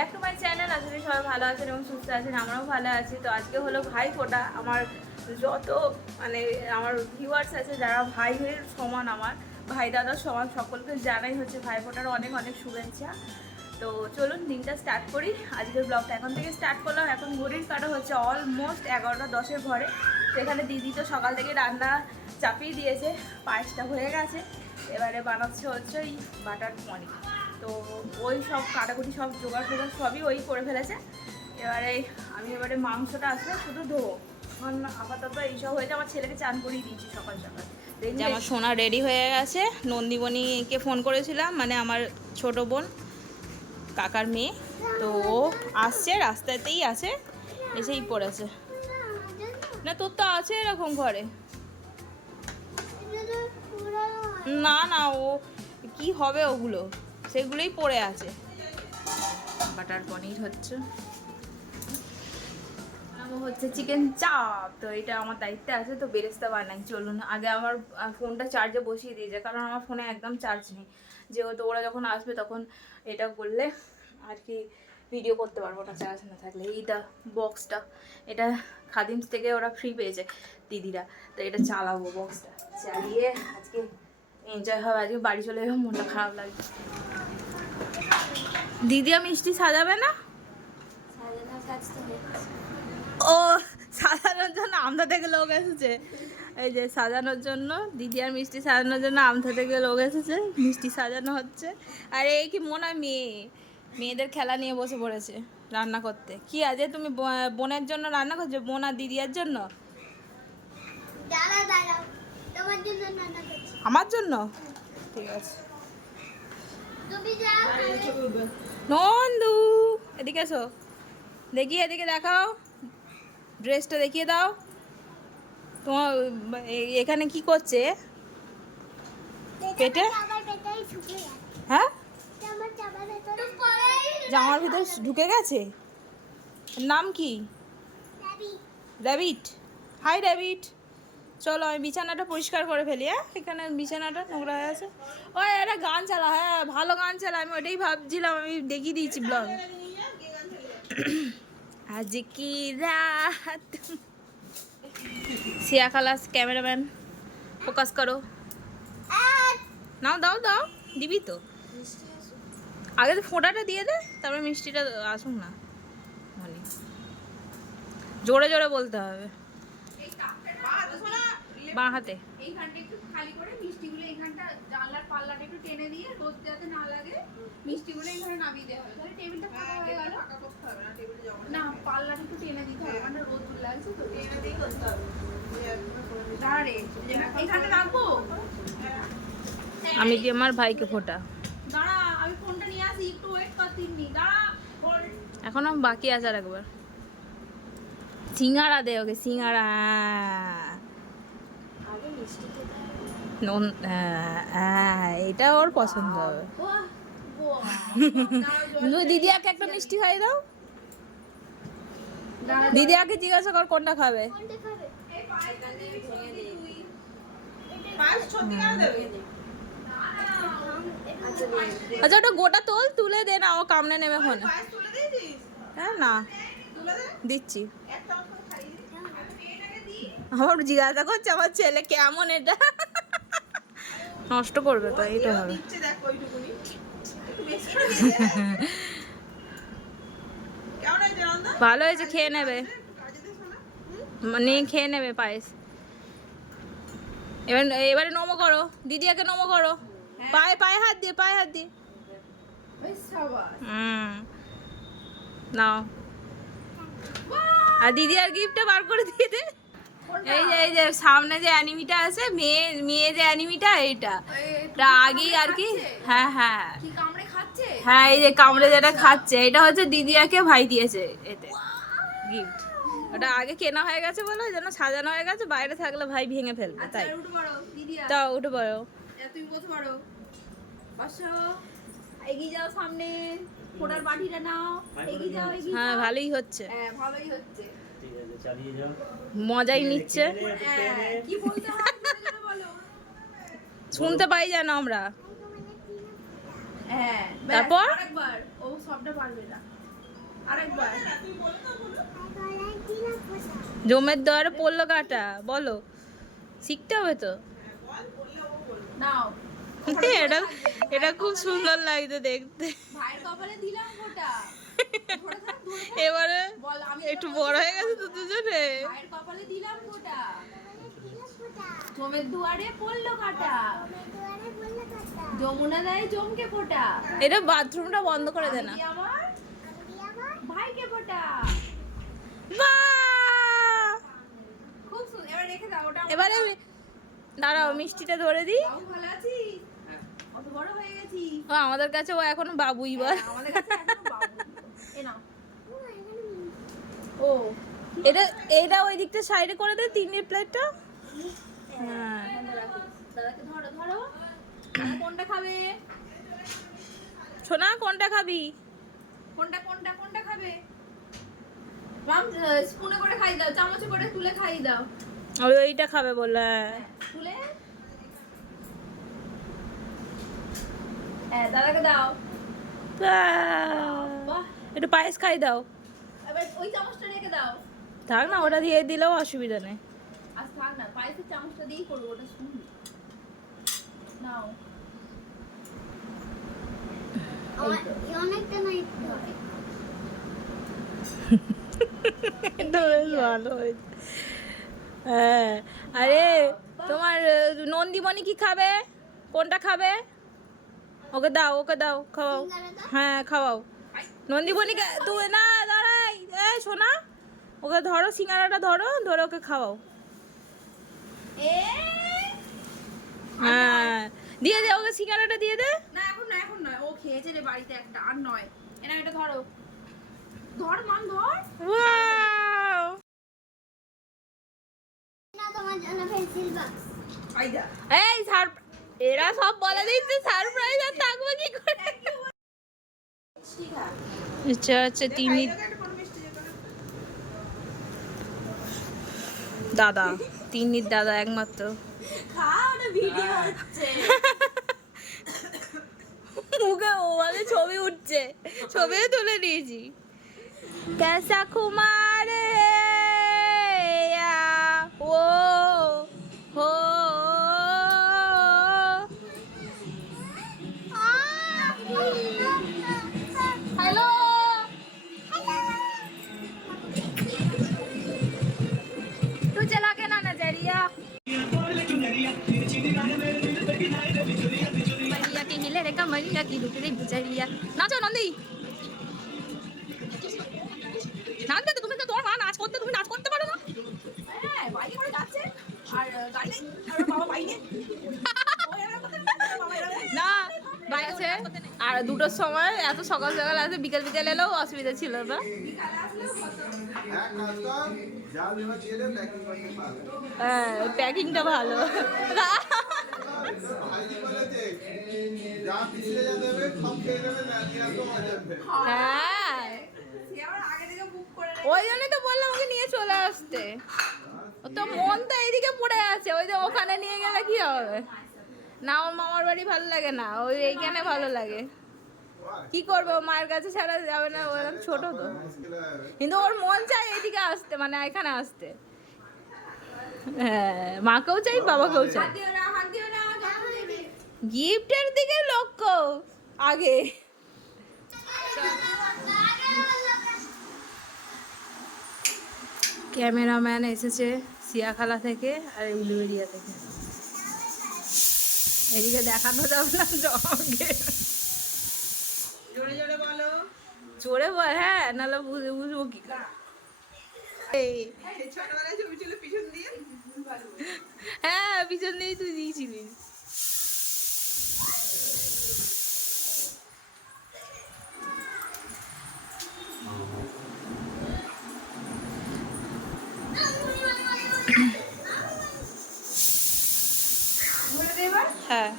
Back to my channel. আসলে সবাই ভালো আছেন এবং সুস্থ আছেন, আমরাও ভালো আছি। তো আজকে হলো ভাইফোঁটা। আমার যত মানে আমার ভিউয়ার্স আছে যারা ভাইয়ের সমান, আমার ভাই দাদার সমান, সকলকে জানাই হচ্ছে ভাইফোঁটার অনেক অনেক শুভেচ্ছা। তো চলুন দিনটা স্টার্ট করি। আজকের ব্লগটা এখন থেকে স্টার্ট করলাম। এখন ঘড়ির কাটা হচ্ছে অলমোস্ট 11:10 ঘরে। তো এখানে দিদি তো সকাল থেকে রান্না চাপিয়ে দিয়েছে, পায়েসটা হয়ে গেছে, এবারে বানাচ্ছে হচ্ছে ওই বাটার পনির। তো ওই সব কাটাকুটি সব জোগাড় ফোগাড় সবই ওই করে ফেলেছে। এবারে মাংসটা আসলে শুধু ধোবো। এখন আপাতত এইসব হয়েছে। আমার ছেলেকে চান করিয়ে দিয়েছি সকাল সকাল। দেখি আমার সোনা রেডি হয়ে গেছে। নন্দিমণিকে ফোন করেছিলাম, মানে আমার ছোট বোন কাকার মেয়ে। তো ও আসছে, রাস্তাতেই আছে, এসেই পড়েছে। না তোর তো আছে এরকম ঘরে। না না, ও কি হবে ওগুলো, সেগুলোই পড়ে আছে। বাটার পনির হচ্ছে, হচ্ছে চিকেন চাপ। তো এটা আমার দায়িত্বে আছে। তো বেরেস্তা বানাই। চলুন আগে আমার ফোনটা চার্জে বসিয়ে দিয়েছে, কারণ আমার ফোনে একদম চার্জ নেই। যেহেতু ওরা যখন আসবে তখন এটা করলে আর কি ভিডিও করতে পারবো না চার্জ না থাকলে। এইটা বক্সটা, এটা খাদিমস থেকে ওরা ফ্রি পেয়েছে দিদিরা। তো এটা চালাবো, বক্সটা চালিয়ে আজকে এনজয় হবে। আজকে বাড়ি চলে যাবো, মনটা খারাপ লাগছে। দিদিয়া মিষ্টি সাজাবে না? ও সাজানোর জন্য আমদা থেকে লোক এসেছে। এই যে সাজানোর জন্য, দিদি আর মিষ্টি সাজানোর জন্য আমদা থেকে লোক এসেছে, মিষ্টি সাজানো হচ্ছে। আর এই কি মোনা মেয়েদের খেলা নিয়ে বসে পড়েছে রান্না করতে। কি আজ তুমি বোনের জন্য রান্না করছো? বোন আর দিদিয়ার জন্য? আমার জন্য? ঠিক আছে। নন্দু এদিকে এসো, দেখি এদিকে দেখাও, ড্রেসটা দেখিয়ে দাও। তোমার এখানে কি করছে পেটে? হ্যাঁ, জামার ভিতরে ঢুকে গেছে। নাম কি? র্যাবিট। Hi rabbit. চলো আমি বিছানাটা পরিষ্কার করে ফেলি। হ্যাঁ, এখানে বিছানাটা নোংরা হয়ে আছে। ওই একটা গান চালা, হ্যাঁ ভালো গান চালা। আমি ওটাই ভাবছিলাম, আমি দেখিয়ে দিয়েছি ব্লগ। আজ কি রাত। সিয়া খালাস ক্যামেরাম্যান, ফোকাস করো। নাও, দাও দাও, দিবি তো। আগে তো ফোঁটাটা দিয়ে দে, তারপরে মিষ্টিটা আসুক না। মানে জোরে জোরে বলতে হবে। বাঁ হাতে এইখানটা একটু খালি করে মিষ্টিগুলো এইখানটা জানলার পাল্লাটা একটু টেনে দিয়ে, রোদ যাতে না লাগে, মিষ্টিগুলো এইখানে নামিয়ে দেওয়া হবে। তাহলে টেবিলটা ফাঁকা হয়ে গেল। ফাঁকা করতে হবে না টেবিলে, জমা না, পাল্লাটা একটু টেনে দিতে হবে, মানে রোদ লাগছে তো টেনে দিয়ে করতে হবে। দাঁড়া রে, এইখানটা রাখবো আমি। দিয়ে আমার ভাইকে ফোঁটা। দাঁড়া আমি ফোনটা নিয়ে আসি, একটু ওয়েট কর 3 মিনিট। দাঁড়া, এখনো বাকি আছে আর একবার। সিঙ্গারা দে ওকে, সিঙ্গারা। এটা ওর পছন্দ হবে। দিদিয়াকে একটা মিষ্টি খাই দাও। দিদিয়াকে জিজ্ঞাসা কর কোনটা খাবে। আচ্ছা ওটা গোটা তুলে দে না, ও কামনে নেমে ফোনে। হ্যাঁ না দিচ্ছি। আমার জিজ্ঞাসা করছে আমার ছেলে কেমন, এটা নষ্ট করবে তো, এইটা হবে। ভালো হয়েছে, খেয়ে নেবে, মানে খেয়ে নেবে পায়েস। এবারে নমো করো, দিদিয়াকে নমো করো। পায়ে পায়ে হাত দিয়ে, পায়ে হাত দিয়ে। নাও। আর দিদি আর গিফটটা বার করে দিয়ে দে। এই যে সামনে যে অ্যানিমিটা আছে, মেয়ে যে অ্যানিমিটা, এইটা আগেই আর কি। হ্যাঁ হ্যাঁ হ্যাঁ, এই যে কামড়ে যেটা খাচ্ছে, এটা হচ্ছে দিদিয়াকে ভাই দিয়েছে এতে গিফট। ওটা আগে কেনা হয়ে গেছে বলে যেন সাজানো হয়ে গেছে, বাইরে থাকলে ভাই ভেঙে ফেলবে, তাই। তাও উঠে পড়ো, তুমি বসে পড়ো, বসো, এগিয়ে যাও সামনে, ফোটার বাটিটা নাও, এগিয়ে যাও, এগিয়ে যাও। হ্যাঁ ভালোই হচ্ছে, হ্যাঁ ভালোই হচ্ছে, ঠিক আছে চালিয়ে যাও। মজাই নিচ্ছে। কি বলতে হয় বলো, শুনতে পাই যেন আমরা। হ্যাঁ তারপর আরেকবার, ও সবটা পারবে না। আরেকবার জমের দ্বারে পড়লো কাটা, বলো শিখতে হবে তো। নাও এটা এটা খুব সুন্দর লাগছে দেখতে। ভাইয়ের কপালে দিলাম ফোঁটা। এবারে একটু বড় হয়ে গেছে তো দুজনে। ভাইয়ের কপালে দিলাম ফোঁটা, জমের দুয়ারে পড়লো কাটা, যমুনা দেয় জমকে ফোঁটা। এটা বাথরুমটা বন্ধ করে দে না। আমার ভাইকে ফোঁটা। বাহ খুব সুন্দর। এবার রেখে দাও ওটা। এবারে দাঁড়াও মিষ্টিটা ধরে দিই। ভালো আছি, কত বড় হয়ে গেছি। ও আমাদের কাছে ও এখনো বাবুই বল। আমাদের কাছে এখনো বাবু। এ নাও। ও এটা এইটা ওই দিকটা সাইডে করে দে, তিনের প্লেটটা। হ্যাঁ দাদাকে ধরো ধরো। কোনটা খাবে সোনা, কোনটা খাবি? কোনটা কোনটা কোনটা খাবে? মাম স্পুনে করে খাই দাও, চামচে করে তুলে খাই দাও। ওই ওইটা খাবে বলে তুলে। হ্যাঁ দাদাকে দাও। বাহ একটু পায়েস খাই দাও। এবার ওই চামচটা রেখে দাও। থাক না, ওটা দিয়ে দিলেও অসুবিধা নেই। আজ থাক না, পায়েসের চামচটা দিয়েই করবো, ওটা শুন নাও। অনেকটা নাই ভালো হয়েছে। হ্যাঁ আরে তোমার নন্দিমণি কি খাবে? কোনটা খাবে? ওকে দাও, ওকে দাও, খাওয়াও। হ্যাঁ খাওয়াও নন্দিমণিকে। তুই না দাঁড়াই, এই শোনা, ওকে ধরো, সিঙ্গারাটা ধরো, ধরে ওকে খাওয়াও। হ্যাঁ দিয়ে দে ওকে, সিঙ্গারাটা দিয়ে দে। না এখন না, এখন নয়, ও খেয়েছে রে বাড়িতে একটা, আর নয়। এনা এটা ধরো, ধর মাম ধর। ওয়াও না তোমার জন্য পেন্সিল বক্স। আইদা এই সার, এরা সব বলে দিচ্ছে সারপ্রাইজ, আর থাকবে কি করে? আচ্ছা আচ্ছা তিনি দাদা, তিন্নির দাদা একমাত্র। মুখে ওভাবে ছবি উঠছে, ছবিও তুলে নিয়েছি। कैसा कुमार वो हो। हेलो तू चला के ना नजरिया मरिया की हिले रे कमरिया की लुट रे बिजरिया। नाचो नंदी, নাচবে তো তুমি, তো তোমার মা নাচ করতে, তুমি নাচ করতে পারো না? হ্যাঁ বাইরে করে যাচ্ছে আর গাড়ি নেই, আর বাবা বাইরে না বাইরে। আর দুটোর সময় এত সকাল সকাল আসে, বিকেল বিকেল এলেও অসুবিধা ছিল না। হ্যাঁ প্যাকিংটা ভালো। হ্যাঁ ওই জন্যই তো বললাম ওকে নিয়ে চলে আসতে। ও তো মন তো এইদিকে পড়ে আছে, ওই যে ওখানে নিয়ে গেলে কি হবে? না ওর মামার বাড়ি ভালো লাগে না, ওই এইখানে ভালো লাগে। কি করবে, ও মায়ের কাছে ছাড়া যাবে না, ও এখন ছোট তো। কিন্তু ওর মন চাই এইদিকে আসতে, মানে এখানে আসতে। হ্যাঁ মাকেও চাই, বাবাকেও চাই। গিফটের দিকে লক্ষ্য আগে। ক্যামেরাম্যান এসেছে সিয়াখালা থেকে আর উলুবেড়িয়া থেকে। এদিকে দেখানো যাবে না, জোরে জোরে বলো, জোরে বল। হ্যাঁ নাহলে বুঝবো কি করে? হ্যাঁ পিছন দিয়েই তুই দিয়েছিলি। হ্যাঁ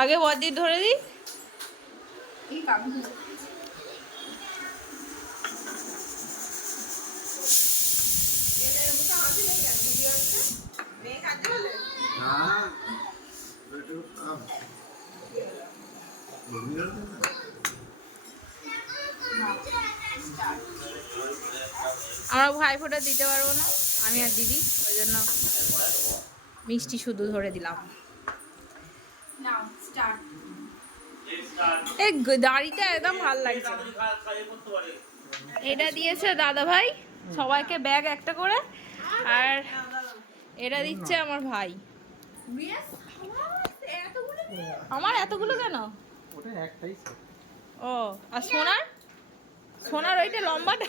আগে বদির ধরে দিই। আমরা ভাইফোঁটা দিতে পারবো না, আমি আর দিদি, ওই জন্য মিষ্টি শুধু ধরে দিলাম। এই দাড়িটা একদম ভালো লাগছে। এটা দিয়েছে দাদা ভাই সবাইকে ব্যাগ একটা করে, আর এটা দিচ্ছে আমার ভাই। আমার এতগুলো কেন? ও আর সোনার, সোনার ওইটা লম্বাটা,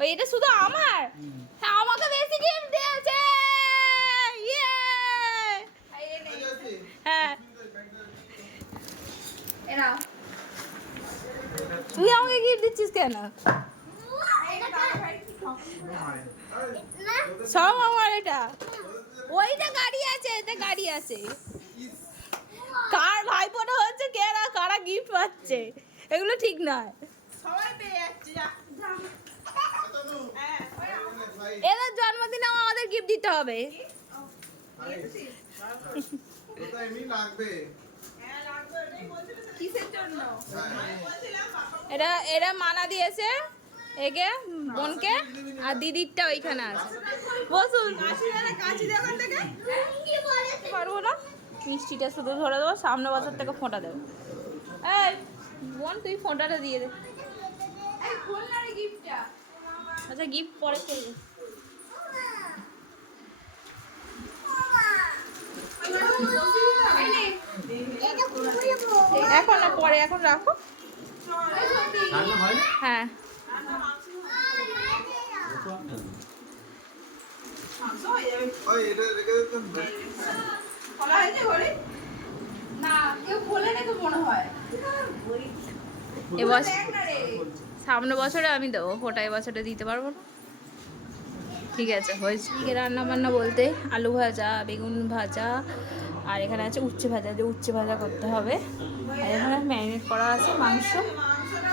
ওই এটা শুধু আমার। হ্যাঁ আমাকে বেশি গিফট দিয়েছে। হ্যাঁ তুই আমাকে গিফট দিচ্ছিস কেন? সব আমার। এটা ওইটা গাড়ি আছে, এটা গাড়ি আছে। কার ভাইফোঁটা হচ্ছে, কারা গিফট পাচ্ছে, এগুলো ঠিক নয়। সবাই পেয়ে যাচ্ছে। এদের জন্মদিনে আমাদের গিফট দিতে হবে। এরা মানা দিয়েছে একে বোনকে, আর দিদিরটা ওইখানে আছে। বসুন, পারবো না। মিষ্টিটা শুধু ধরে দেবো, সামনে বছর থেকে ফোঁটা দেবো। এই বোন তুই ফোঁটাটা দিয়ে দে। আচ্ছা গিফট পরে করবো। এখন না পরে, এখন রাখো। হ্যাঁ এবার সামনে বছরে আমি দেবো ফোঁটা, এবছরে দিতে পারবো না। ঠিক আছে হয়েছে। রান্না বান্না বলতে আলু ভাজা, বেগুন ভাজা, আর এখানে আছে উচ্ছে ভাজা, যে উচ্ছে ভাজা করতে হবে। আর এখানে ম্যারিনেট করা আছে মাংস,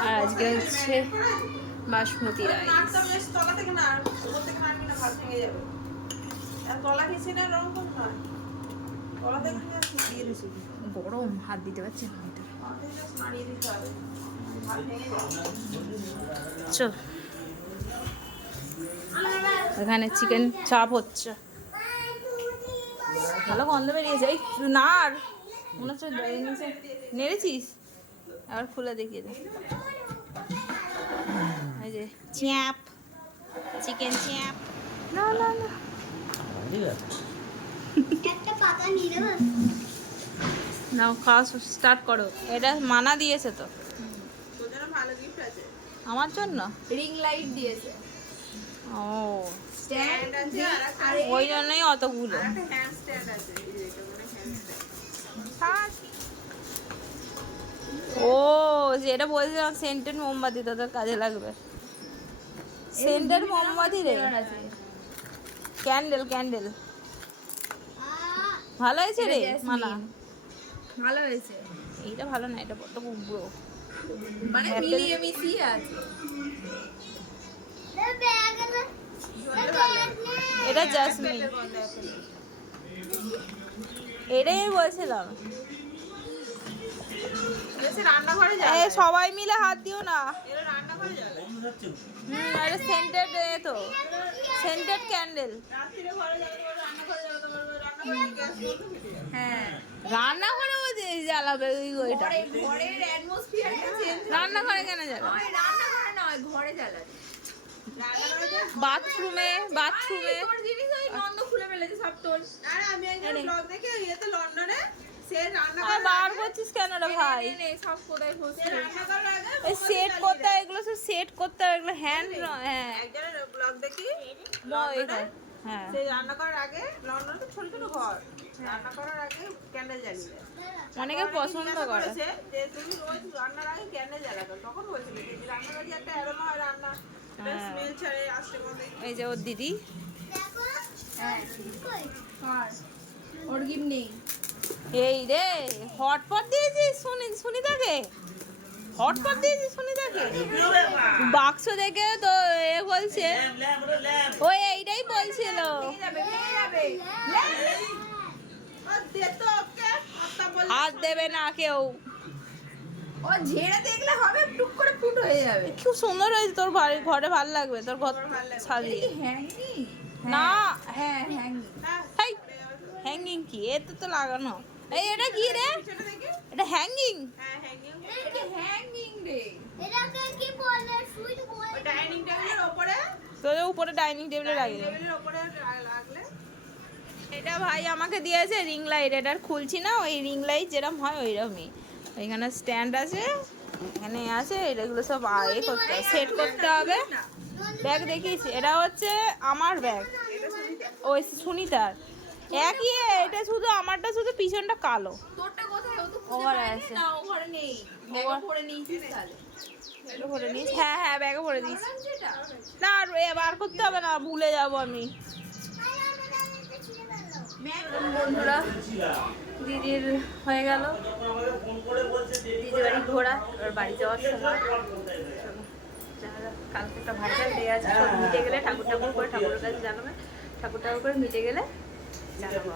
আর আজকে হচ্ছে বাসমতি রাইস। গরম, হাত দিতে পারছি না। চল, এখানে চিকেন চাপ হচ্ছে, ভালো গন্ধ বেরিয়েছে। এই না আর মনে হচ্ছে নেড়েছিস, আবার খুলে দেখিয়ে দে। এই যে চ্যাপ, চিকেন চ্যাপ। না না না, একটা পাতা নিয়ে দেব নাও, খাওয়া স্টার্ট করো। এটা মানা দিয়েছে তো, তোর জন্য ভালো গিফট আছে। আমার জন্য রিং লাইট দিয়েছে। ও স্ট্যান্ড আছে, আর ওই জন্যই অতগুলো। আর একটা হ্যান্ড স্ট্যান্ড আছে, এই যে এটা মানে হ্যান্ড স্ট্যান্ড। ও যেটা বলছিলাম সেন্টেড মোমবাতি তোদের কাজে লাগবে। সেন্টেড মোমবাতি রে, ক্যান্ডেল ক্যান্ডেল। ভালো হয়েছে রে মানা, ভালো হয়েছে। এইটা ভালো না, এটা বড্ড বুড়ো, মানে মিলিয়ে মিশিয়ে আছে। এটা জাসমিন, এটাই আমি বলছিলাম। সবাই মিলে হাত দিও না। এটা সেন্টেড, তো সেন্টেড ক্যান্ডেল। হ্যাঁ রান্নাঘরে জ্বালাবে ওইটা, রান্নাঘরে কেন জ্বালাবে? রান্নাঘরে নয়, ঘরে জ্বালাবে, বাথরুমে। বাথরুমে নন্দ খুলে ফেলেছে সব তোর। আরে আমি একজন ব্লগ দেখে ইয়েতে লন্ডনে সে রান্না করে বার করছিস কেন রে ভাই? সব কোথায় বসে রান্না করার আগে এই সেট করতে, এগুলো সব সেট করতে, এগুলো হ্যান্ড। হ্যাঁ একজনের ব্লগ দেখি, হ্যাঁ সে রান্না করার আগে লন্ডনে তো ছোট ছোট ঘর, রান্না করার আগে ক্যান্ডেল জ্বালিয়ে অনেকে পছন্দ করে যে তুমি রোজ রান্নার আগে ক্যান্ডেল জ্বালাবে। তখন বলছিল যে রান্নার একটা অ্যারোমা হয়, রান্না স্মেল ছাড়ে আসছে। এই যে ওর দিদি, ওর গিফট নেই। এই রে হটপট দিয়েছিস সুনিতাকে, হটপট দিয়েছিস সুনিতাকে। বাক্স দেখে তো এ বলছে, ওই এইটাই বলছিল। হাত দেবে না কেউ, ও ঝেড়ে দেখলে হবে, টুক করে ফুট হয়ে যাবে। খুব সুন্দর হয়েছে, তোর বাড়ি ঘরে ভালো লাগবে, তোর ঘর সাজিয়ে। হ্যাঙ্গিং না হ্যাঁ হ্যাঙ্গিং। হাই, হ্যাঙ্গিং কি, এতে তো লাগানো। এই এটা কি রে, এটা হ্যাঙ্গিং? এটা হ্যাঙ্গিং রে। এটাকে কি বলে? সুইট বলে। ডাইনিং টেবিলের উপরে, তোদের উপরে ডাইনিং টেবিলে লাগিয়ে দে। টেবিলের উপরে লাগলে। এটা ভাই আমাকে দিয়েছে রিং লাইট, এটার খুলছি না, ওই রিং লাইট যেরকম হয় ওইরকমই। এখানে স্ট্যান্ড আছে, এখানে আছে, এটাগুলো সব এ করতে হবে, সেট করতে হবে। ব্যাগ দেখিস, এটা হচ্ছে আমার ব্যাগ, ওই সুনিতার একই। এটা শুধু আমারটা, শুধু পিছনটা কালো। তোরটা কোথায়? ও তো ওভার আছে, না, ও ঘরে নেই। ব্যাগে পড়ে নিয়েছিস তাহলে। ব্যাগে ভরে নিস। হ্যাঁ হ্যাঁ, ব্যাগে ভরে দিস। যেটা না আর বার করতে হবে না, ভুলে যাবো আমি। বন্ধুরা, দিদির হয়ে গেল, দিদির বাড়ি ঘোরা, এবার বাড়ি যাওয়ার সময়। কালকে একটা ভাইটাল ডে আছে, সব মিটে গেলে ঠাকুর ঠাকুর করে ঠাকুরের কাছে জানাবে, ঠাকুর ঠাকুর করে মিটে গেলে জানাবো।